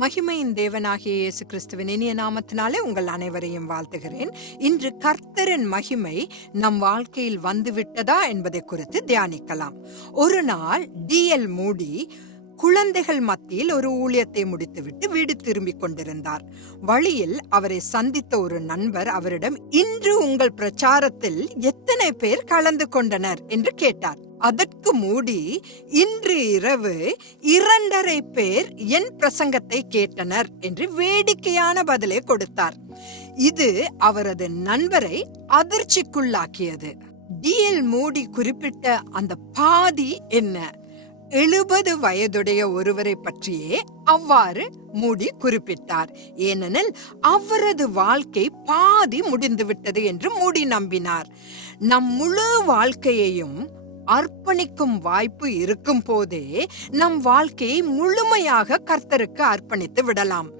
மகிமையின் தேவனாகிய இயேசு கிறிஸ்துவின் இனிய நாமத்தினாலே உங்கள் அனைவரையும் வாழ்த்துகிறேன். இன்று கர்த்தரின் மகிமை நம் வாழ்க்கையில் வந்துவிட்டதா என்பதை குறித்து தியானிக்கலாம். ஒரு நாள் டிஎல் மூடி குழந்தைகள் மத்தியில் ஒரு ஊழியத்தை முடித்துவிட்டு வீடு திரும்பிக் கொண்டிருந்தார். வழியில் அவரை சந்தித்த ஒரு நண்பர் அவரிடம் இன்று உங்கள் பிரச்சாரத்தில் எத்தனை பேர் கலந்து கொண்டனர்? என்று கேட்டார். அதற்கு மூடி இன்று இரவு இரண்டரை பேர் என் பிரசங்கத்தை கேட்டனர் என்று வேடிக்கையான பதிலை கொடுத்தார். இது அவரது நண்பரை அதிர்ச்சிக்குள்ளாக்கியது. டிஎல் மூடி குறிப்பிட்ட அந்த பாதி என்ன? எழுபது வயதுடைய ஒருவரை பற்றியே அவ்வாறு மூடி குறிப்பிட்டார். ஏனெனில் அவரது வாழ்க்கை பாதி முடிந்துவிட்டது என்று மூடி நம்பினார். நம் முழு வாழ்க்கையையும் அர்ப்பணிக்கும் வாய்ப்பு இருக்கும் போதே நம் வாழ்க்கையை முழுமையாக கர்த்தருக்கு அர்ப்பணித்து விடலாம்.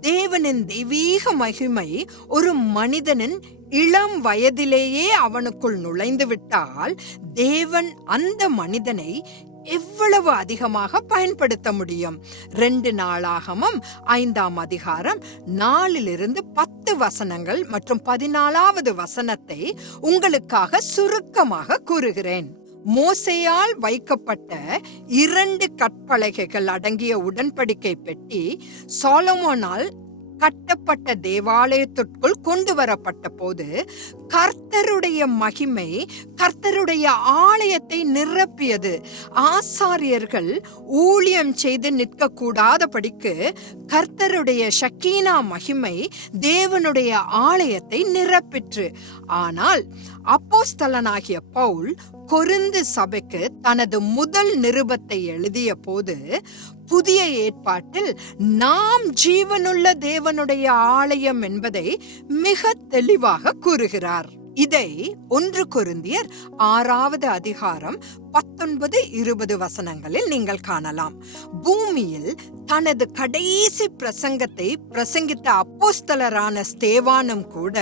தேவனின் தெய்வீக மகிமை ஒரு மனிதனின் இளம் வயதிலேயே அவனுக்குள் நுழைந்து விட்டால் தேவன் அந்த மனிதனை எவ்வளவு அதிகமாக பயன்படுத்த முடியும்? ரெண்டு நாளாகமும் ஐந்தாம் அதிகாரம் நாலிலிருந்து பத்து வசனங்கள் மற்றும் பதினாலாவது வசனத்தை உங்களுக்காக சுருக்கமாக கூறுகிறேன். மோசையால் வைக்கப்பட்ட இரண்டு கற்பலகைகள் அடங்கிய உடன்படிக்கை பெட்டி சாலமோனால் கட்டப்பட்ட தேவாலயத்திற்குள் கொண்டு வரப்பட்ட போது கர்த்தருடைய மகிமை கர்த்தருடைய ஆலயத்தை நிரப்பியது. ஆசாரியர்கள் ஊழியம் செய்து நிற்க கூடாதபடிக்கு கர்த்தருடைய ஷக்கீனா மகிமை தேவனுடைய ஆலயத்தை நிரப்பிற்று. ஆனால் அப்போஸ்தலனாகிய பவுல் கொருந்து சபைக்கு தனது முதல் நிருபத்தை எழுதிய போது புதிய ஏற்பாட்டில் நாம் ஜீவனுள்ள தேவனுடைய ஆலயம் என்பதை மிக தெளிவாக கூறுகிறார். இதை ஒன்று கொருந்தியர் ஆறாவது அதிகாரம் பத்தொன்பது இருபது வசனங்களில் நீங்கள் காணலாம். பூமியில் தனது கடைசி பிரசங்கத்தை பிரசங்கித்த அப்போஸ்தலரான ஸ்தேவானும் கூட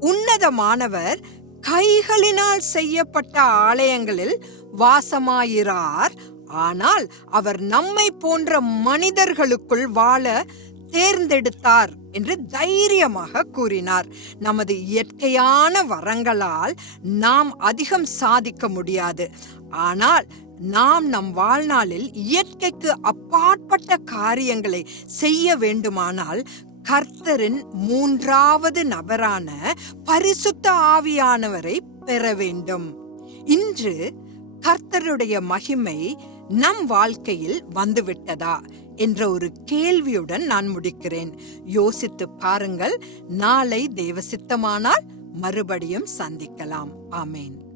உன்னதமானவர் கைகளினால் செய்யப்பட்ட ஆலயங்களில் வாசமாயிறார். ஆனால் அவர் நம்மை போன்ற மனிதர்களுக்குள் வாழ தேர்ந்தெடுத்தார் என்று தைரியமாக கூறினார். நமது இயற்கையான வரங்களால் நாம் அதிகம் சாதிக்க முடியாது. ஆனால் நாம் நம் வாழ்நாளில் இயற்கைக்கு அப்பாற்பட்ட காரியங்களை செய்ய வேண்டுமானால் கர்த்தரின் மூன்றாவது நபரான பரிசுத்த ஆவியானவரை பெற வேண்டும். இன்று கர்த்தருடைய மகிமை நம் வாழ்க்கையில் வந்துவிட்டதா என்ற ஒரு கேள்வியுடன் நான் முடிக்கிறேன். யோசித்து பாருங்கள் நாளை தேவசித்தமானால் மறுபடியும் சந்திக்கலாம். ஆமேன்.